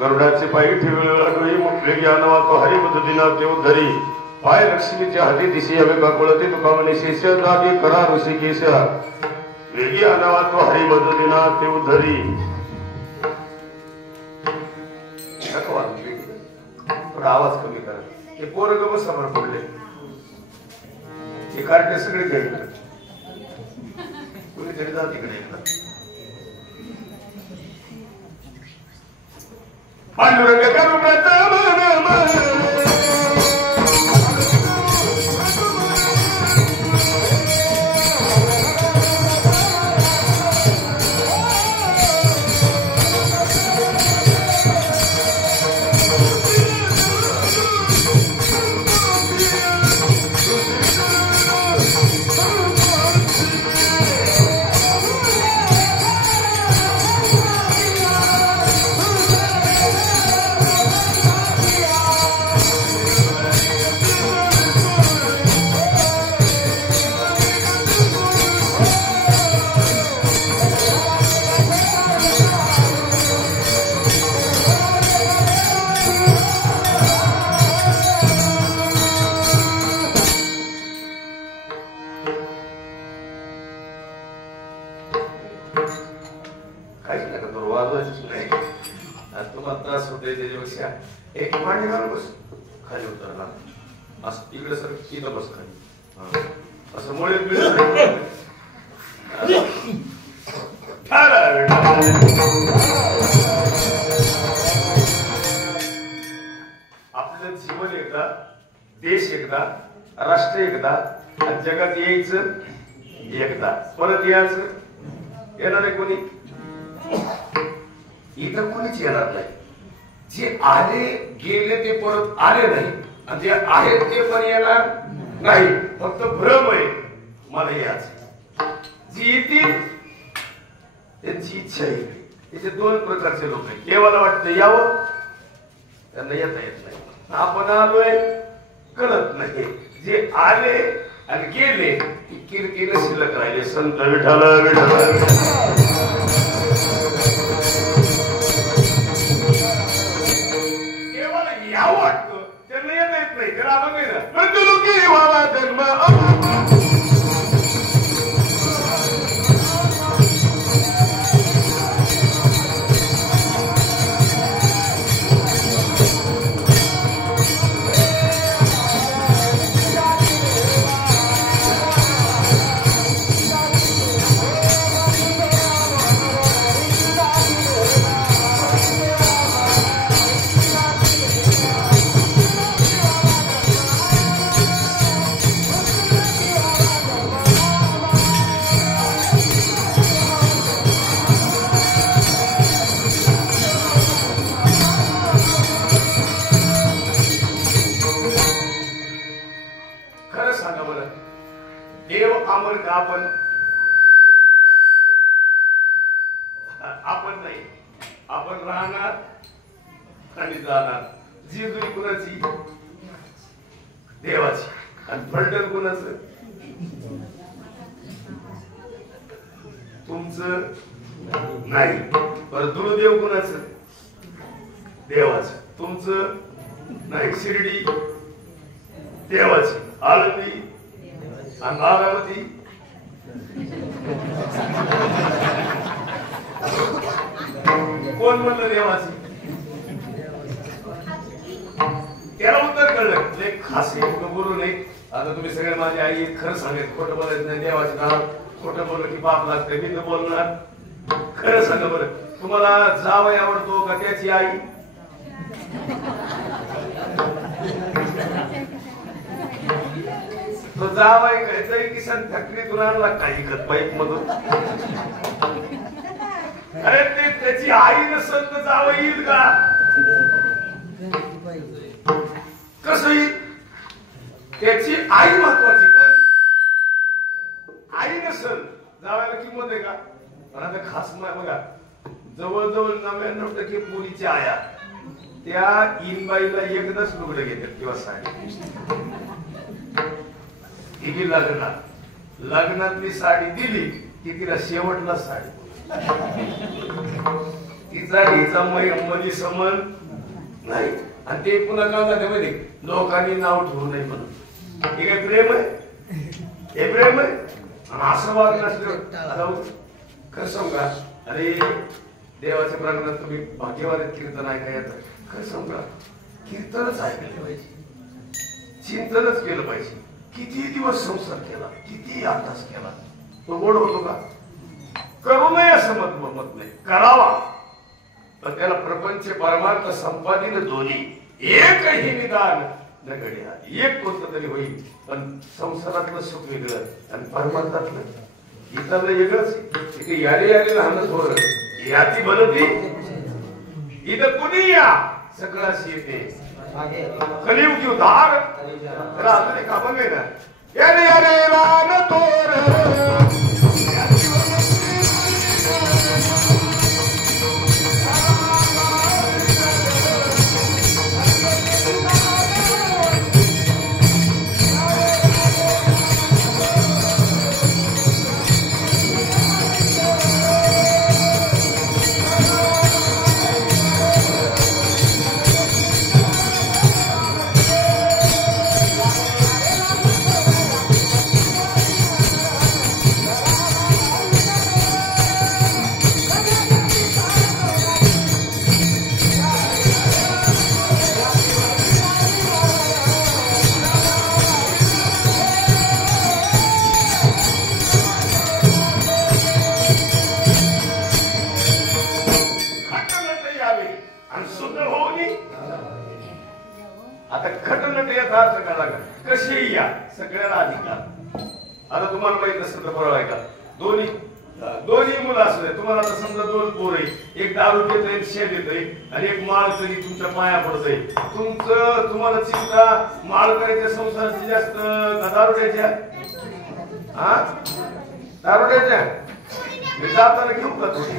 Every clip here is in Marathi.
गरुडाचे पायी ठेवलेला डोई मुठले ज्ञानवा तो हरी मधुदिना देव धरी पाय लक्ष्मीच्या हाती दिशी हवे काकुळते तुकावणे शेष दादी करा ऋषिकेश वेगी आनावा तो हरी मधुदिना देव धरी थोडा आवाज कमी करा. हे पोरग समोर पडले हे कार्टे सगळे खेळले कोणी तरी जा तिकडे पांडुरंग करुणाचा होतंय त्याच्यापेक्षा एक मांडीवर बस, खाली उतरला असं इकडे सर, इथं बस खाली असं मुळे आपलं जीवन एकदा, देश एकदा, राष्ट्र एकदा आणि जगात यायचं एकदा, परत यायचं येणार आहे कोणी? इथं कोणीच येणार नाही. जे आले गेले ते परत आले नाही आणि जे आहेत ते पण येणार नाही. फक्त भ्रम आहे मला याच. जी येतील त्यांची इच्छा आहे. त्याचे दोन प्रकारचे लोक आहेत. देवाला वाटतं यावं, त्यांना येता येत नाही. आपण आलोय कळत नाही. जे आले आणि गेले ती किरकिर शिल्लक राहिले. संत विठ्ठल देवाला यावं वाटतं, त्यांना येता येत नाही. त्याला आपण मृत्यूलोकी व्हावा जन्म. आपण नाही, आपण राहणार आणि जाणार. जेजुरी कुणाची? देवाची. आणि फलटण कुणाचं? तुमचं नाही. बरं, दुर्देव कुणाचं? देवाचं. तुमचं नाही. शिर्डी देवाची. आळंदी आणि बारामती कोण म्हणलं देवाची? त्याला उत्तर कळलं. लय खास बोलू नये. आता तुम्ही सगळे माझी आई खरं सांगेल, खोटं बोलायचं नाही. देवाचे नाव खोटं बोललं की पाप लागतं. मी तर बोलणार खरं सांगा. बरं, तुम्हाला जावई आवडतो का त्याची आई? तो जावई काय किसान फॅक्टरीतून आणला काही पाईप मधून? अरे ते त्याची आई नसेल तर जावई येईल का? कसं येईल? त्याची आई महत्वाची. पण आई नसेल जावयाला किंमत आहे का? पण आता खास बघा, जवळजवळ 99% पोरीच्या आया त्या इनबाईला एकदाच लुगडं घेतात किंवा साडी. ही लग्नातली साडी दिली की तिला शेवटला साडी. तिचा हिचा मध्ये संबंध नाही. आणि ते पुन्हा काय जाते मध्ये लोकांनी नाव ठेवू नये म्हणून. हे काय प्रेम आहे? हे प्रेम आहे? असं वागणं असलं खरं सांगा. अरे देवाच्या प्रांगणात तुम्ही भाग्यवान कीर्तन ऐकाय येतं. खरं सांगा, कीर्तनच ऐकलं पाहिजे, चिंतनच केलं पाहिजे. किती दिवस संसार केला, किती अभ्यास केला, तो गोड होतो का? करू नये असं मत नाही, करावा. पण त्याला प्रपंच परमार्थ संपादित दोन्ही एकही निदान न घड्या. एक कोणतं तरी होईल. पण संसारातलं सुख वेगळं आणि परमार्थातलं इथलं वेगळंच. इथे यारे यारे लहानच होत याची बनती. इथं कुणी या सगळ्याशी येते. कलियुगी उद्धार त्याला अजून एक आपण आहे ना, यारे यारे लहान थोर. खटनट याचा अर्थ कळला का? कशी या सगळ्याला अधिकार. आता तुम्हाला माहित नसेल तर बरोबर आहे का? दोन्ही मुलं असू दे. तुम्हाला आता समजा 2 पोर आहे, एक दारू देतोय शेत येतोय आणि एक माळ तरी तुमच्या पाया पडतोय. तुम्हाला चिंता माळकऱ्याच्या संसाराची जास्त दारुड्याच्या दारुड्याच्या मी जाताना घेऊ का थोडी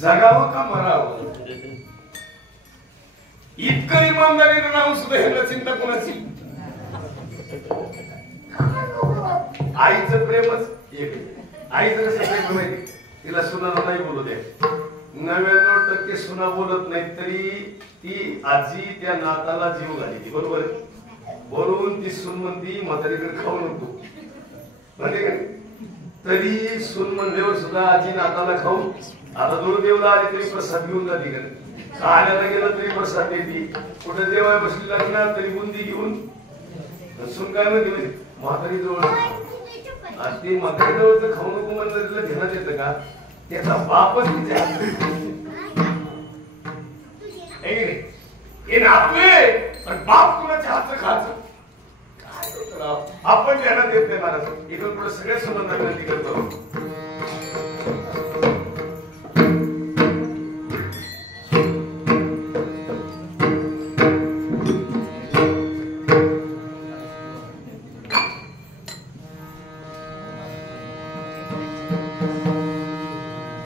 जगावं का मरावं इतकं इमानदारीनं राहून सुद्धा ह्याला चिंता कोणाची. आईचं प्रेमच एक. आईचं कसं प्रेम माहिती, तिला सुनाला नाही बोलू द्या. 99% सुना बोलत नाही तरी ती आजी त्या नाताला जीव घाली. बरोबर बोलून ती सून म्हणती म्हातारीकडे खाऊ नको म्हणजे का, तरी सून म्हणल्यावर सुद्धा आजी नाताला खाऊ. आता गुरुदेवला आली तरी प्रसाद घेऊन जाते का, आल्याला गेलं तरी प्रसाद देते. कुठे देवाय बसली लागणार तरी बुंदी घेऊन. सून काय म्हणते म्हातारी जवळ, ती म्हातारी जवळ खाऊ नको म्हणलं तिला घेण्यात येतं का? त्याचा बापच तिच्या बाप कुणाच्या हातचं खायचं आपण ध्यानात येत नाही. महाराज इकडून पुढे सगळ्या सुनांना विनंती करतो